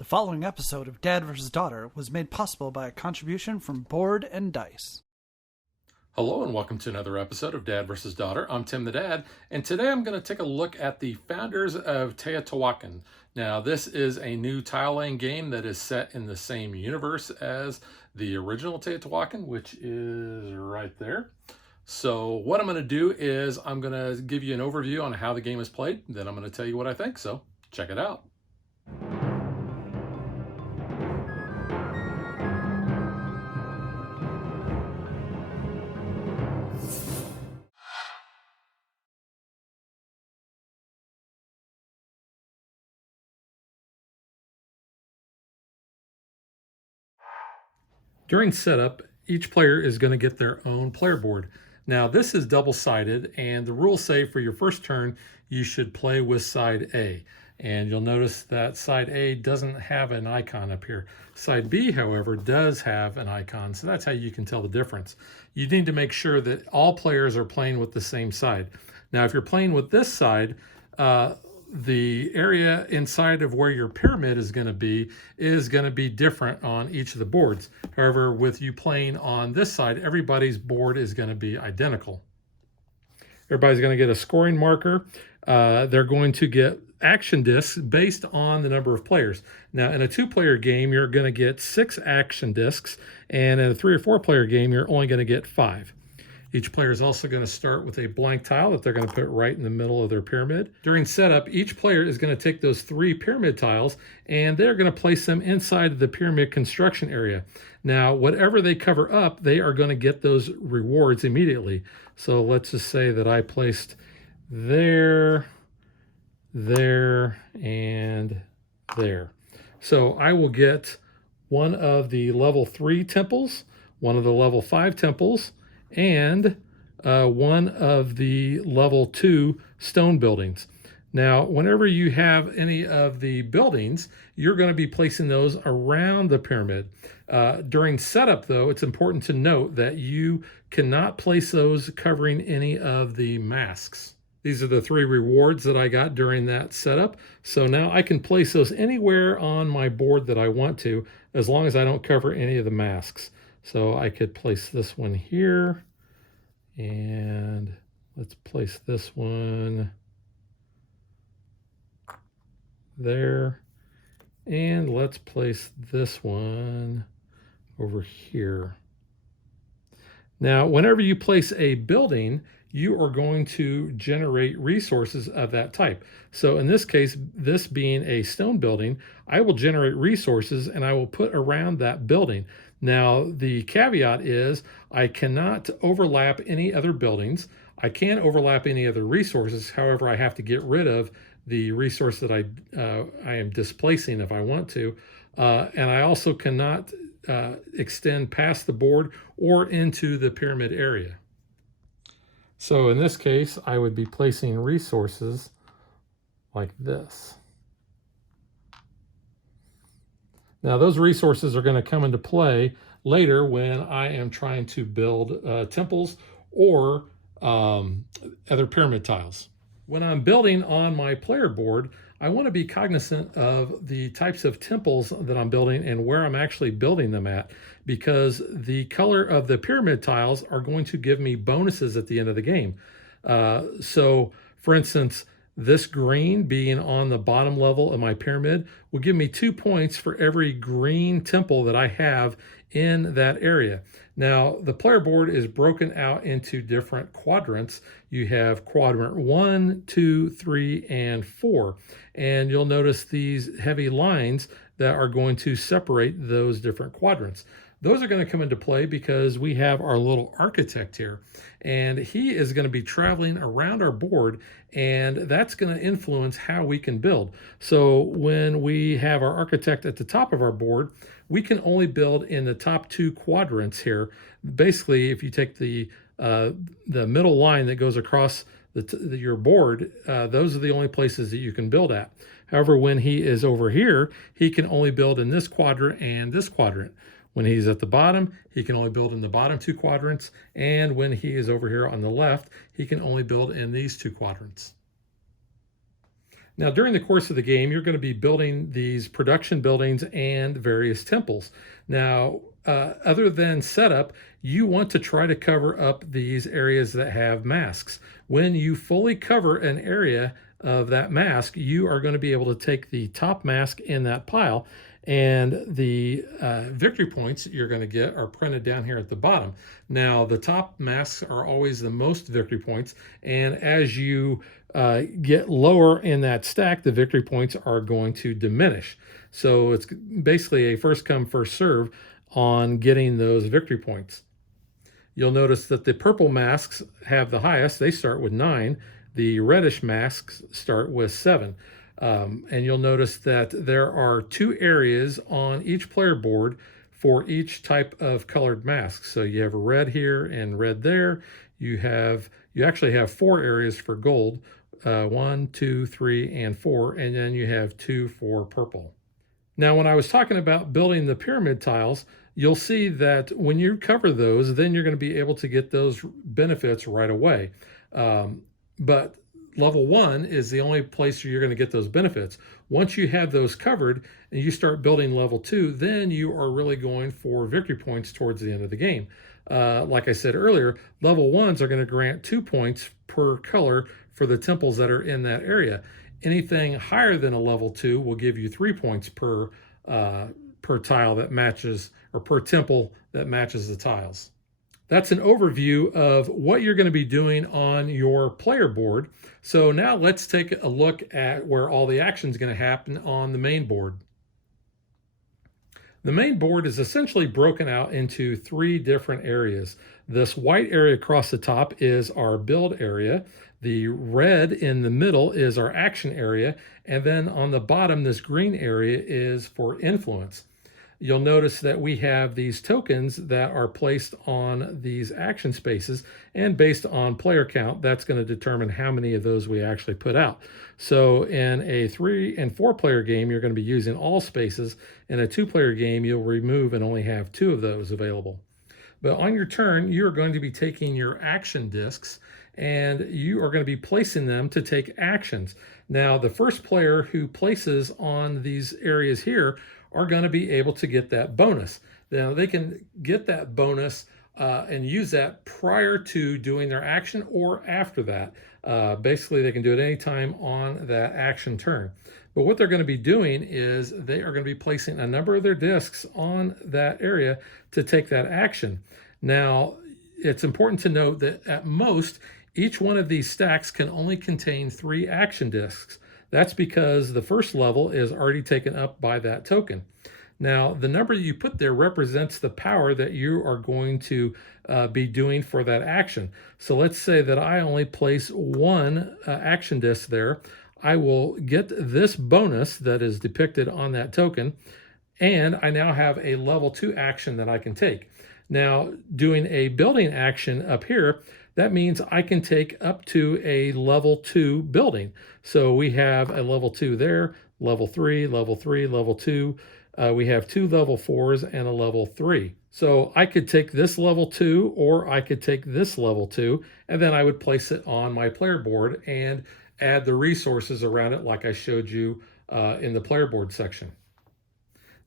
The following episode of Dad vs. Daughter was made possible by a contribution from Board and Dice. Hello and welcome to another episode of Dad vs. Daughter. I'm Tim the Dad, and today I'm going to take a look at the founders of Teotihuacan. Now, this is a new tile-laying game that is set in the same universe as the original Teotihuacan, which is right there. So what I'm going to do is I'm going to give you an overview on how the game is played, then I'm going to tell you what I think, so check it out. During setup, each player is going to get their own player board. Now, this is double-sided, and the rules say for your first turn, you should play with side A. And you'll notice that side A doesn't have an icon up here. Side B, however, does have an icon, so that's how you can tell the difference. You need to make sure that all players are playing with the same side. Now, if you're playing with this side, the area inside of where your pyramid is going to be different on each of the boards. However, with you playing on this side, everybody's board is going to be identical. Everybody's going to get a scoring marker. They're going to get action discs based on the number of players. Now, in a 2-player game, you're going to get 6 action discs, and in a 3 or 4-player game, you're only going to get 5. Each player is also going to start with a blank tile that they're going to put right in the middle of their pyramid. During setup, each player is going to take those 3 pyramid tiles and they're going to place them inside the pyramid construction area. Now, whatever they cover up, they are going to get those rewards immediately. So let's just say that I placed there, and there. So I will get one of the level 3 temples, one of the level 5 temples, and one of the level 2 stone buildings. Now, whenever you have any of the buildings, you're going to be placing those around the pyramid. During setup, though, it's important to note that you cannot place those covering any of the masks. These are the 3 rewards that I got during that setup. So now I can place those anywhere on my board that I want to, as long as I don't cover any of the masks. So I could place this one here, and let's place this one there, and let's place this one over here. Now, whenever you place a building, you are going to generate resources of that type. So in this case, this being a stone building, I will generate resources and I will put around that building. Now, the caveat is I cannot overlap any other buildings. I can overlap any other resources. However, I have to get rid of the resource that I am displacing if I want to. And I also cannot extend past the board or into the pyramid area. So in this case, I would be placing resources like this. Now, those resources are going to come into play later when I am trying to build temples or other pyramid tiles. When I'm building on my player board, I want to be cognizant of the types of temples that I'm building and where I'm actually building them at, because the color of the pyramid tiles are going to give me bonuses at the end of the game. So, for instance, this green being on the bottom level of my pyramid will give me 2 points for every green temple that I have in that area. Now, the player board is broken out into different quadrants. You have quadrant 1, 2, 3, and 4. And you'll notice these heavy lines that are going to separate those different quadrants. Those are going to come into play because we have our little architect here, and he is going to be traveling around our board, and that's going to influence how we can build. So when we have our architect at the top of our board, we can only build in the top 2 quadrants here. Basically, if you take the middle line that goes across your board, those are the only places that you can build at. However, when he is over here, he can only build in this quadrant and this quadrant. When he's at the bottom, he can only build in the bottom 2 quadrants. And when he is over here on the left, he can only build in these 2 quadrants. Now, during the course of the game, you're going to be building these production buildings and various temples. Now, other than setup, you want to try to cover up these areas that have masks. When you fully cover an area of that mask, you are going to be able to take the top mask in that pile, and the victory points you're going to get are printed down here at the bottom. Now, the top masks are always the most victory points, and as you get lower in that stack, the victory points are going to diminish. So it's basically a first come, first serve on getting those victory points. You'll notice that the purple masks have the highest. They start with 9. The reddish masks start with 7. And you'll notice that there are 2 areas on each player board for each type of colored mask. So you have a red here and red there. You actually have 4 areas for gold, 1, 2, 3, and 4, and then you have 2 for purple. Now, when I was talking about building the pyramid tiles, you'll see that when you cover those, then you're going to be able to get those benefits right away. But level 1 is the only place where you're going to get those benefits. Once you have those covered and you start building level 2, then you are really going for victory points towards the end of the game. Like I said earlier, level 1s are going to grant 2 points per color for the temples that are in that area. Anything higher than a level 2 will give you 3 points per tile that matches, or per temple that matches the tiles. That's an overview of what you're going to be doing on your player board. So now let's take a look at where all the action is going to happen on the main board. The main board is essentially broken out into 3 different areas. This white area across the top is our build area. The red in the middle is our action area. And then on the bottom, this green area is for influence. You'll notice that we have these tokens that are placed on these action spaces, and based on player count, that's going to determine how many of those we actually put out. So in a 3 and 4 player game, you're going to be using all spaces. In a 2 player game, you'll remove and only have 2 of those available. But on your turn, you're going to be taking your action discs and you are going to be placing them to take actions. Now, the first player who places on these areas here are going to be able to get that bonus. Now, they can get that bonus and use that prior to doing their action or after that. Basically, they can do it anytime on that action turn. But what they're going to be doing is they are going to be placing a number of their discs on that area to take that action. Now, it's important to note that at most, each one of these stacks can only contain 3 action discs. That's because the first level is already taken up by that token. Now, the number you put there represents the power that you are going to be doing for that action. So let's say that I only place 1 action disc there. I will get this bonus that is depicted on that token, and I now have a level 2 action that I can take. Now, doing a building action up here, that means I can take up to a level 2 building. So we have a level 2 there, level 3, level 3, level 2. We have 2 level 4s and a level 3. So I could take this level 2 or I could take this level 2, and then I would place it on my player board and add the resources around it like I showed you in the player board section.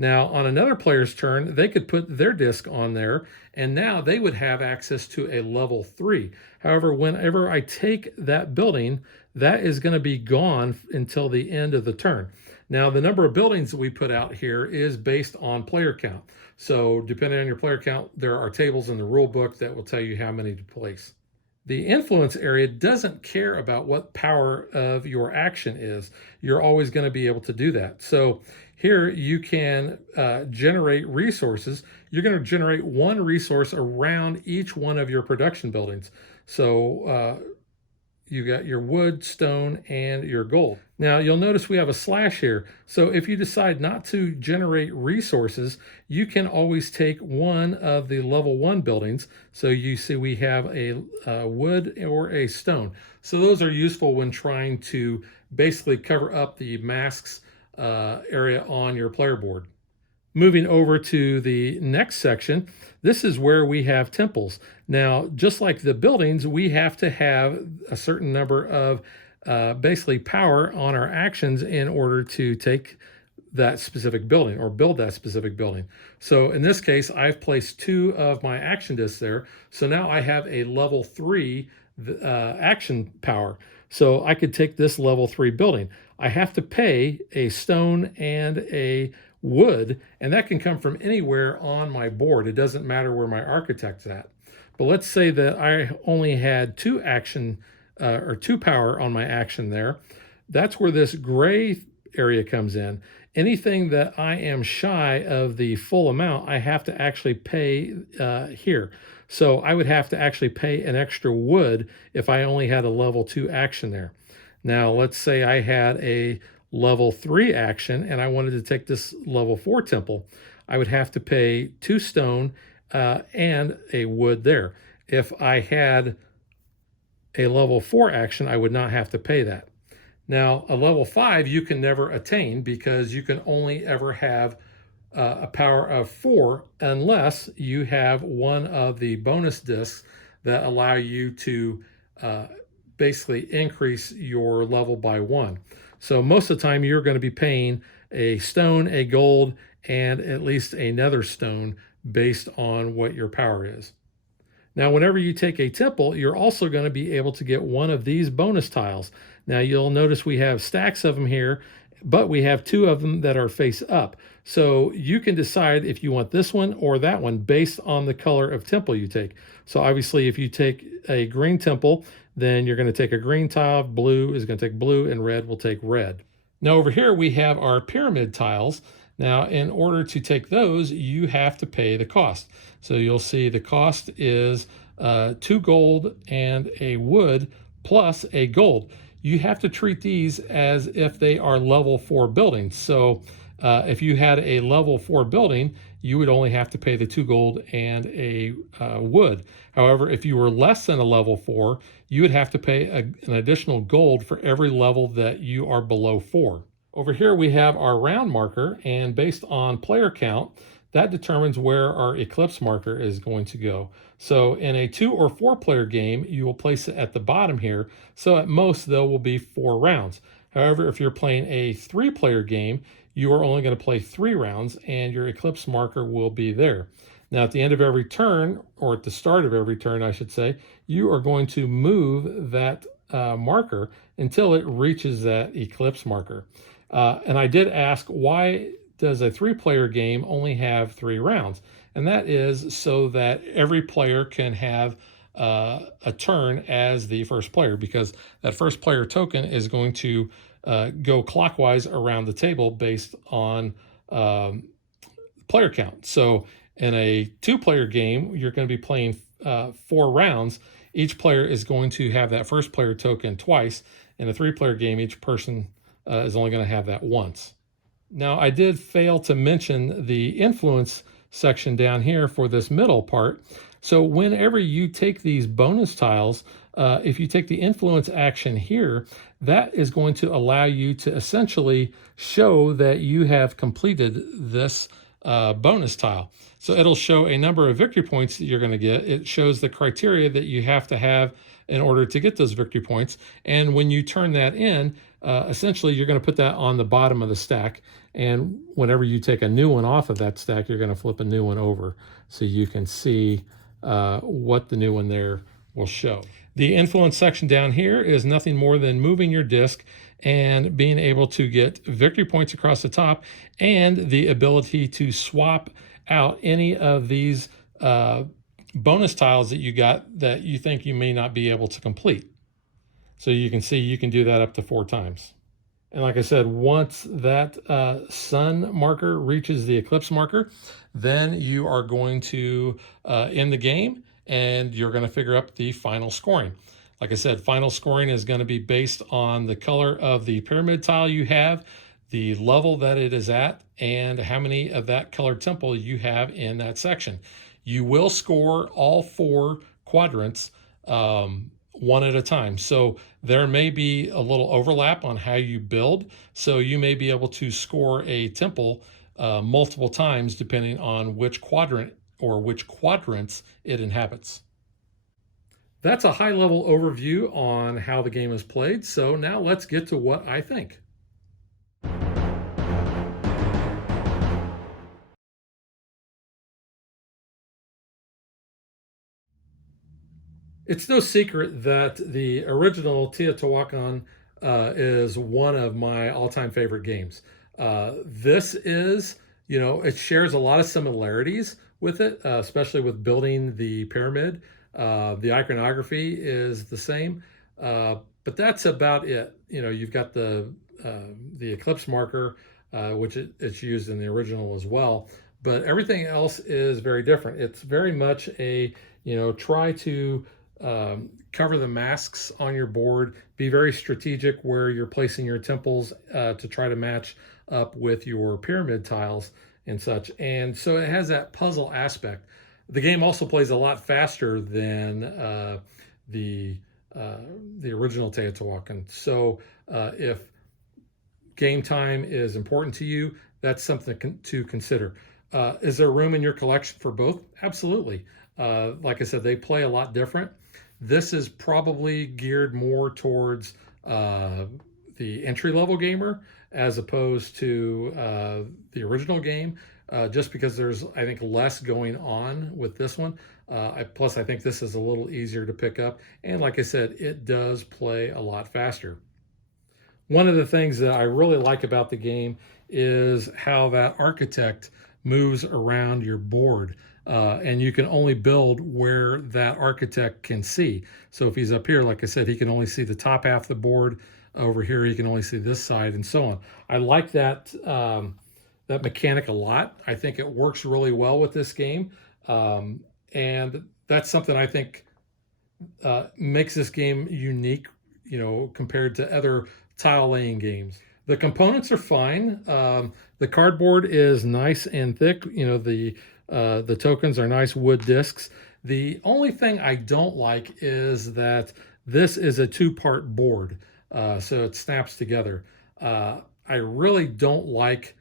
Now, on another player's turn, they could put their disc on there, and now they would have access to a level 3. However, whenever I take that building, that is going to be gone until the end of the turn. Now, the number of buildings that we put out here is based on player count. So depending on your player count, there are tables in the rule book that will tell you how many to place. The influence area doesn't care about what power of your action is. You're always going to be able to do that. So here you can generate resources. You're going to generate 1 resource around each one of your production buildings. So you got your wood, stone, and your gold. Now you'll notice we have a slash here. So if you decide not to generate resources, you can always take one of the level 1 buildings. So you see we have a wood or a stone. So those are useful when trying to basically cover up the masks area on your player board. Moving over to the next section, this is where we have temples. Now, just like the buildings, we have to have a certain number of basically power on our actions in order to take that specific building or build that specific building. So in this case, I've placed 2 of my action discs there. So now I have a level 3 action power. So I could take this level 3 building. I have to pay a stone and a wood, and that can come from anywhere on my board. It doesn't matter where my architect's at. But let's say that I only had 2 action or 2 power on my action there. That's where this gray area comes in. Anything that I am shy of the full amount, I have to actually pay here. So I would have to actually pay an extra wood if I only had a level 2 action there. Now, let's say I had a level 3 action and I wanted to take this level 4 temple. I would have to pay 2 stone and a wood there. If I had a level 4 action, I would not have to pay that. Now, a level 5 you can never attain because you can only ever have a power of 4 unless you have one of the bonus discs that allow you to basically increase your level by 1. So most of the time you're going to be paying a stone, a gold, and at least a nether stone based on what your power is. Now, whenever you take a temple, you're also going to be able to get one of these bonus tiles. Now, you'll notice we have stacks of them here, but we have 2 of them that are face up. So you can decide if you want this one or that one based on the color of temple you take. So obviously, if you take a green temple, then you're going to take a green tile, blue is going to take blue, and red will take red. Now, over here, we have our pyramid tiles. Now, in order to take those, you have to pay the cost. So you'll see the cost is 2 gold and a wood plus a gold. You have to treat these as if they are level 4 buildings. So if you had a level 4 building, you would only have to pay the 2 gold and a wood. However, if you were less than a level 4, you would have to pay an additional gold for every level that you are below 4. Over here we have our round marker, and based on player count, that determines where our eclipse marker is going to go. So in a 2 or 4 player game, you will place it at the bottom here. So at most there will be 4 rounds. However, if you're playing a 3 player game, you are only going to play 3 rounds and your eclipse marker will be there. Now at the end of every turn, or at the start of every turn, I should say, you are going to move that marker until it reaches that eclipse marker. And I did ask, why does a 3 player game only have 3 rounds? And that is so that every player can have a turn as the first player, because that first player token is going to go clockwise around the table based on player count. So in a 2 player game, you're going to be playing 4 rounds. Each player is going to have that first player token twice. In a 3 player game, each person is only going to have that once. Now, I did fail to mention the influence section down here for this middle part. So whenever you take these bonus tiles, if you take the influence action here, that is going to allow you to essentially show that you have completed this bonus tile. So it'll show a number of victory points that you're going to get. It shows the criteria that you have to have in order to get those victory points. And when you turn that in, essentially you're going to put that on the bottom of the stack. And whenever you take a new one off of that stack, you're going to flip a new one over so you can see what the new one there will show. The influence section down here is nothing more than moving your disc and being able to get victory points across the top and the ability to swap out any of these bonus tiles that you got that you think you may not be able to complete. So you can see you can do that up to 4 times. And like I said, once that sun marker reaches the eclipse marker, then you are going to end the game and you're going to figure up the final scoring. Like I said, final scoring is going to be based on the color of the pyramid tile you have, the level that it is at, and how many of that colored temple you have in that section. You will score all 4 quadrants one at a time. So there may be a little overlap on how you build. So you may be able to score a temple multiple times depending on which quadrant or which quadrants it inhabits. That's a high-level overview on how the game is played. So now let's get to what I think. It's no secret that the original Teotihuacan is one of my all-time favorite games. This is, it shares a lot of similarities with it, especially with building the pyramid. The iconography is the same, but that's about it. You've got the eclipse marker, which it's used in the original as well, but everything else is very different. It's very much a, try to cover the masks on your board, be very strategic where you're placing your temples to try to match up with your pyramid tiles and such. And so it has that puzzle aspect. The game also plays a lot faster than the original Teotihuacan. So if game time is important to you, that's something to consider. Is there room in your collection for both? Absolutely. Like I said, they play a lot different. This is probably geared more towards the entry-level gamer as opposed to the original game, just because there's, I think, less going on with this one. Plus, I think this is a little easier to pick up. And like I said, it does play a lot faster. One of the things that I really like about the game is how that architect moves around your board. And you can only build where that architect can see. So if he's up here, like I said, he can only see the top half of the board. Over here, he can only see this side, and so on. I like that that mechanic a lot. I think it works really well with this game, and that's something I think makes this game unique, compared to other tile laying games. The components are fine. The cardboard is nice and thick. The tokens are nice wood discs. The only thing I don't like is that this is a two-part board, so it snaps together. I really don't like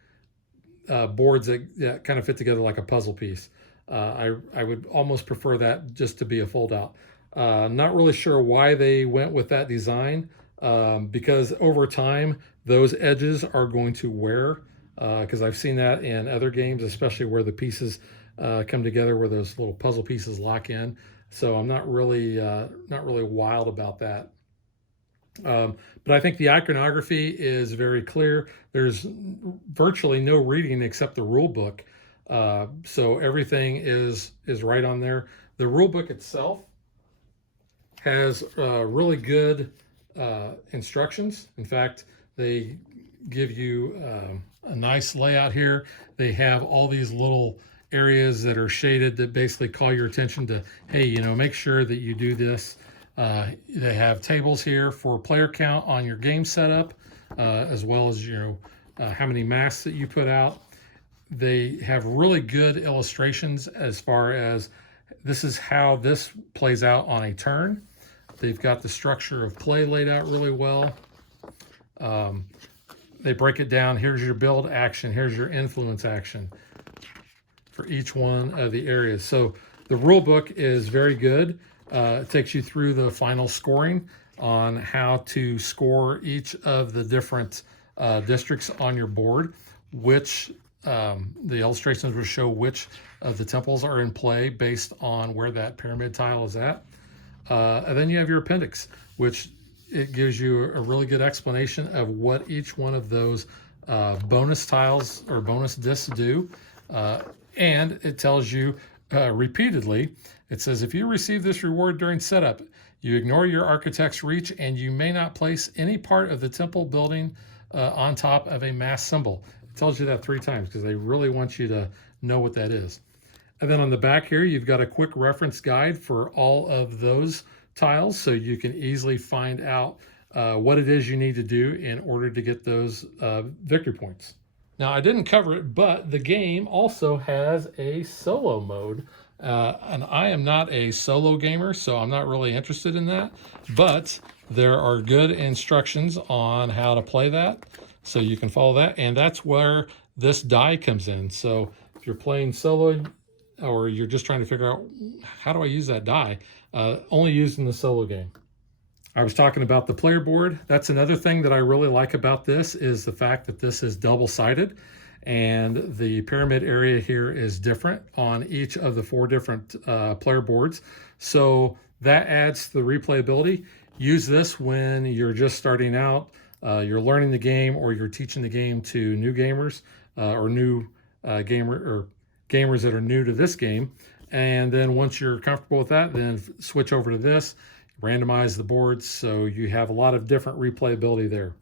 boards that kind of fit together like a puzzle piece. I would almost prefer that just to be a fold-out. Not really sure why they went with that design, because over time, those edges are going to wear, because I've seen that in other games, especially where the pieces come together, where those little puzzle pieces lock in. So I'm not really wild about that. But I think the iconography is very clear. There's virtually no reading except the rule book. So everything is right on there. The rule book itself has really good instructions. In fact, they give you a nice layout here. They have all these little areas that are shaded that basically call your attention to, hey, make sure that you do this. They have tables here for player count on your game setup, as well as how many masks that you put out. They have really good illustrations as far as this is how this plays out on a turn. They've got the structure of play laid out really well. They break it down. Here's your build action. Here's your influence action for each one of the areas. So the rule book is very good. It takes you through the final scoring on how to score each of the different districts on your board, which the illustrations will show which of the temples are in play based on where that pyramid tile is at. And then you have your appendix, which it gives you a really good explanation of what each one of those bonus tiles or bonus discs do. And it tells you repeatedly, it says, if you receive this reward during setup, you ignore your architect's reach and you may not place any part of the temple building on top of a mass symbol. It tells you that 3 times because they really want you to know what that is. And then on the back here, you've got a quick reference guide for all of those tiles, so you can easily find out what it is you need to do in order to get those victory points. Now, I didn't cover it, but the game also has a solo mode. And I am not a solo gamer, so I'm not really interested in that. But there are good instructions on how to play that, so you can follow that. And that's where this die comes in. So if you're playing solo, or you're just trying to figure out how do I use that die, only used in the solo game. I was talking about the player board. That's another thing that I really like about this is the fact that this is double-sided, and the pyramid area here is different on each of the 4 different player boards. So that adds to the replayability. Use this when you're just starting out, you're learning the game, or you're teaching the game to new gamers or new gamers that are new to this game. And then once you're comfortable with that, then switch over to this. Randomize the boards so you have a lot of different replayability there.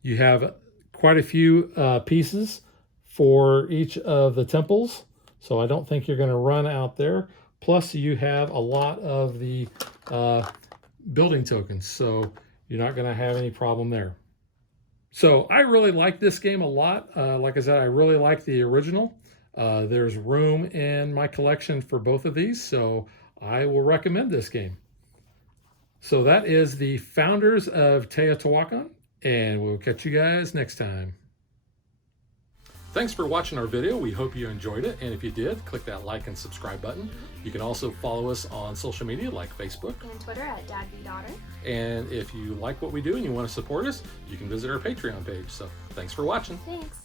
You have quite a few pieces for each of the temples, so I don't think you're going to run out there. Plus you have a lot of the building tokens, so you're not going to have any problem there. So I really like this game a lot. Like I said, I really like the original. There's room in my collection for both of these, so I will recommend this game. So that is the founders of Teotihuacan, and we'll catch you guys next time. Thanks for watching our video. We hope you enjoyed it, and if you did, click that like and subscribe button. You can also follow us on social media like Facebook and Twitter at DadVDaughter. And if you like what we do and you want to support us, you can visit our Patreon page. So thanks for watching. Thanks.